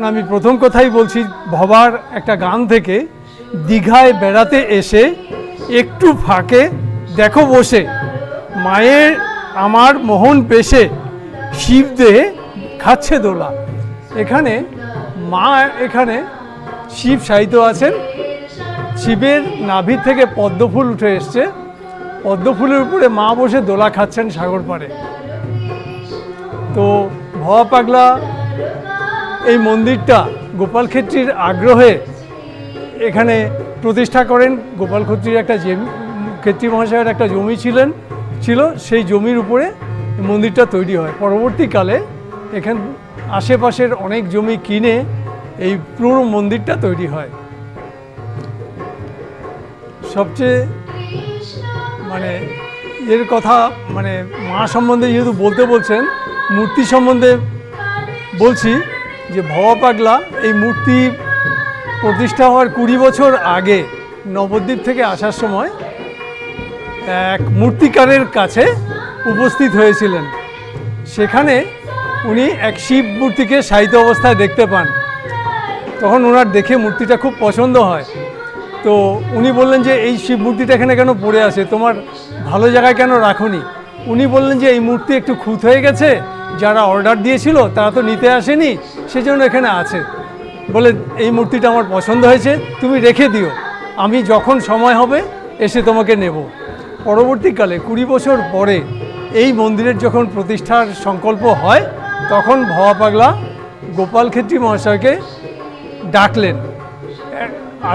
এখন আমি প্রথম কথাই বলছি, ভবার একটা গান থেকে দীঘায় বেড়াতে এসে একটু ফাঁকে দেখো বসে, মায়ের আমার মোহন পেশে শিব দেহে খাচ্ছে দোলা। এখানে মা এখানে শিব সাহিত্য আছেন, শিবের নাভির থেকে পদ্মফুল উঠে এসছে। পদ্মফুলের উপরে মা বসে দোলা খাচ্ছেন সাগর পাড়ে। তো ভবা পাগলা এই মন্দিরটা গোপাল ক্ষেত্রীর আগ্রহে এখানে প্রতিষ্ঠা করেন। গোপাল ক্ষত্রীর একটা জমি ক্ষেত্রী মহাশয়ের একটা জমি ছিলেন, ছিল, সেই জমির উপরে মন্দিরটা তৈরি হয়। পরবর্তীকালে এখান আশেপাশের অনেক জমি কিনে এই পুরো মন্দিরটা তৈরি হয়। সবচেয়ে মানে এর কথা মানে মা সম্বন্ধে যেহেতু বলতে বলছেন, মূর্তি সম্বন্ধে বলছি যে ভবা পাগলা এই মূর্তি প্রতিষ্ঠা হওয়ার কুড়ি বছর আগে নবদ্বীপ থেকে আসার সময় এক মূর্তিকারের কাছে উপস্থিত হয়েছিলেন। সেখানে উনি এক শিব মূর্তিকে সাহিত্য অবস্থায় দেখতে পান। তখন ওনার দেখে মূর্তিটা খুব পছন্দ হয়। তো উনি বললেন যে, এই শিব মূর্তিটা এখানে কেন পড়ে আছে? তোমার ভালো জায়গায় কেন রাখোনি? উনি বললেন যে, এই মূর্তি একটু খুঁত হয়ে গেছে যারা অর্ডার দিয়েছিল, তারা তো নিতে আসেনি, সেজন্য এখানে আছে। বলে, এই মূর্তিটা আমার পছন্দ হয়েছে, তুমি রেখে দিও। আমি যখন সময় হবে, এসে তোমাকে নেব। পরবর্তীকালে, কুড়ি বছর পরে, এই মন্দিরের যখন প্রতিষ্ঠার সংকল্প হয়, তখন ভবা পাগলা গোপাল ক্ষেত্রী মহাশয়কে ডাকলেন।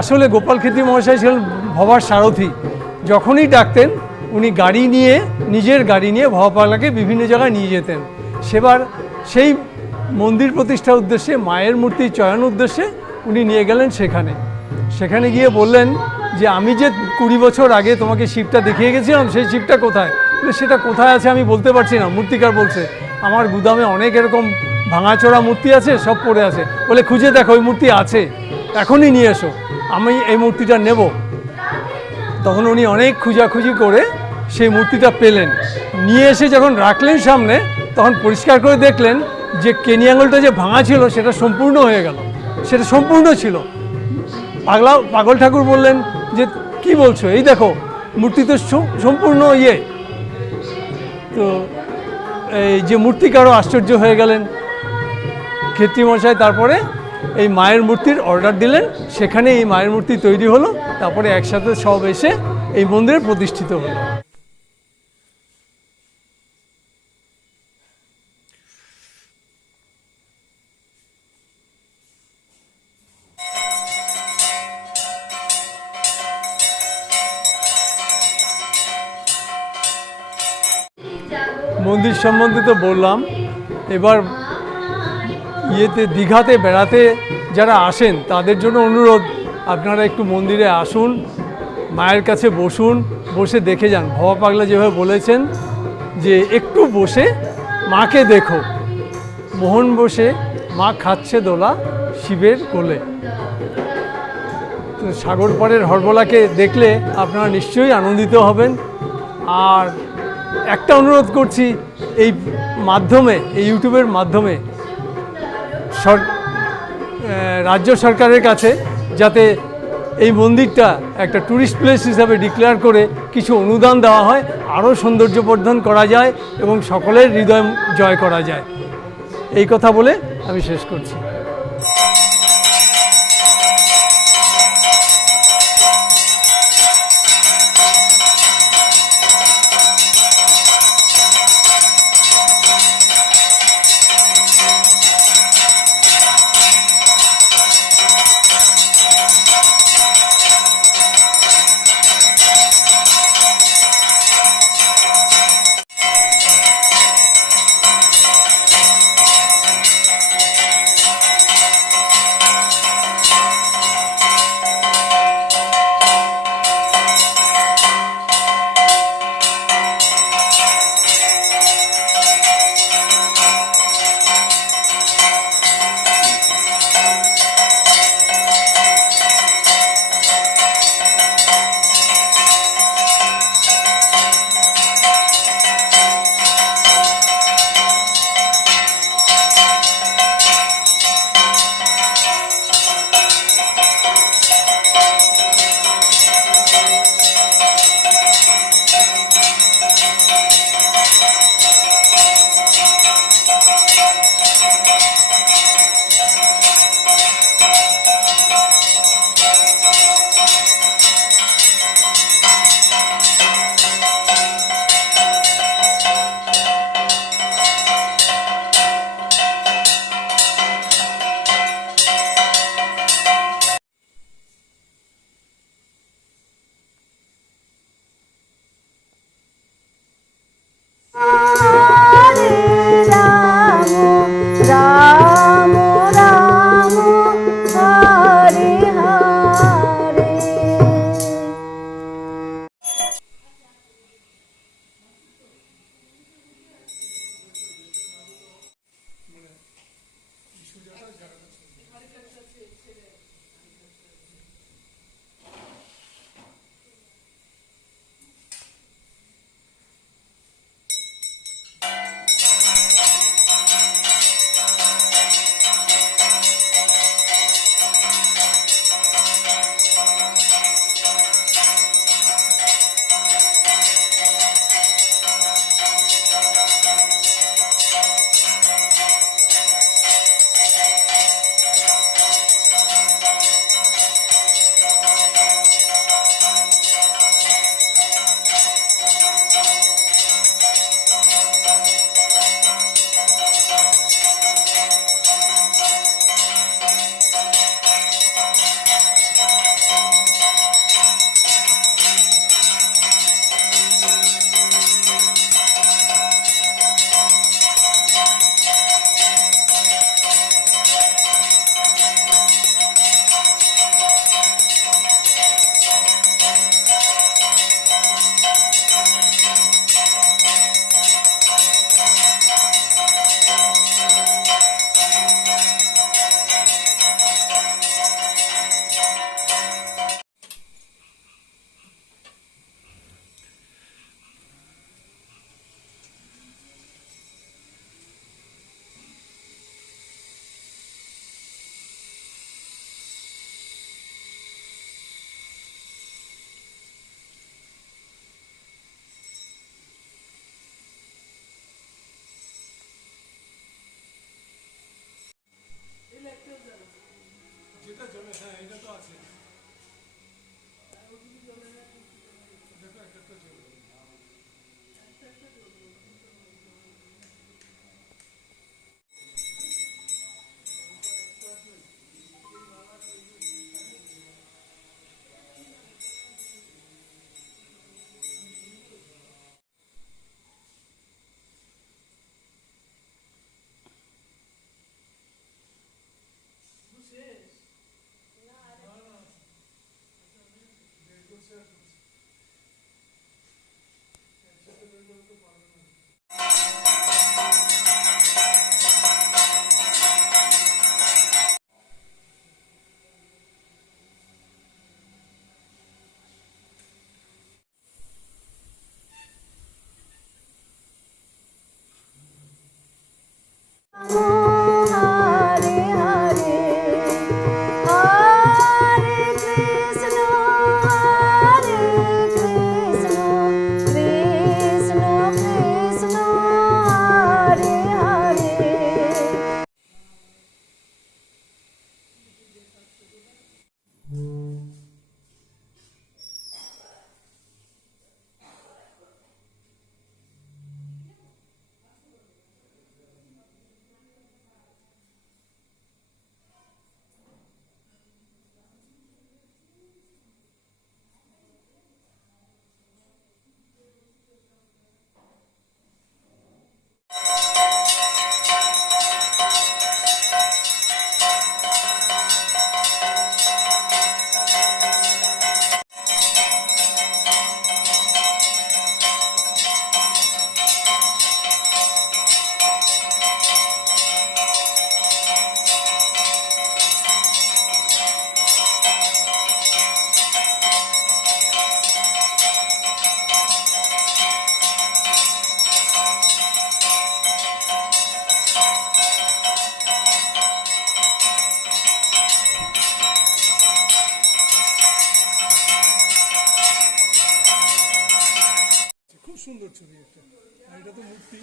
আসলে গোপাল ক্ষেত্রী মহাশয় ছিলেন ভবার সারথি। যখনই ডাকতেন, উনি গাড়ি নিয়ে, নিজের গাড়ি নিয়ে ভবাপাগলাকে বিভিন্ন জায়গায় নিয়ে যেতেন। সেবার সেই মন্দির প্রতিষ্ঠার উদ্দেশ্যে, মায়ের মূর্তি চয়ন উদ্দেশ্যে উনি নিয়ে গেলেন সেখানে। সেখানে গিয়ে বললেন যে, আমি যে কুড়ি বছর আগে তোমাকে শিবটা দেখিয়ে গেছিলাম, সেই শিবটা কোথায়? সেটা কোথায় আছে আমি বলতে পারছি না। মূর্তিকার বলছে, আমার গুদামে অনেক এরকম ভাঙাচোরা মূর্তি আছে, সব পড়ে আছে। বলে, খুঁজে দেখো, ওই মূর্তি আছে। এখনই নিয়ে এসো, আমি এই মূর্তিটা নেব। তখন উনি অনেক খুঁজাখুঁজি করে সেই মূর্তিটা পেলেন। নিয়ে এসে যখন রাখলেন সামনে তখন পরিষ্কার করে দেখলেন যে কেনি আঙুলটা যে ভাঙা ছিল, সেটা সম্পূর্ণ হয়ে গেল। সেটা সম্পূর্ণ ছিল। পাগলা, পাগল ঠাকুর বললেন যে, কি বলছো? এই দেখো, মূর্তি তো সম্পূর্ণ ইয়ে। তো এই যে মূর্তিকারও আশ্চর্য হয়ে গেলেন। ক্ষেত্রীমশাই তারপরে এই মায়ের মূর্তির অর্ডার দিলেন। সেখানে এই মায়ের মূর্তি তৈরি হলো। তারপরে একসাথে সব এসে এই মন্দিরে প্রতিষ্ঠিত হলো। মন্দির সম্বন্ধে তো বললাম। এবার ইয়েতে, দীঘাতে, বেড়াতে যারা আসেন, তাদের জন্য অনুরোধ, আপনারা একটু মন্দিরে আসুন, মায়ের কাছে বসুন, বসে দেখে যান। ভবা পাগলা যেভাবে বলেছেন যে, একটু বসে মাকে দেখো। মোহন বসে মা খাচ্ছে দোলা শিবের কোলে। সাগর পাড়ের হরবলাকে দেখলে আপনারা নিশ্চয়ই আনন্দিত হবেন। আর একটা অনুরোধ করছি, এই মাধ্যমে, এই ইউটিউবের মাধ্যমে সর রাজ্য সরকারের কাছে যাতে এই মন্দিরটা একটা ট্যুরিস্ট প্লেস হিসাবে ডিক্লেয়ার করে কিছু অনুদান দেওয়া হয়, আরও সৌন্দর্যবর্ধন করা যায় এবং সকলের হৃদয় জয় করা যায়। এই কথা বলে আমি শেষ করছি। Bye. 一个九百块，一个多少钱？সুন্দর ছবি একটা। আর এটা তো মূর্তি।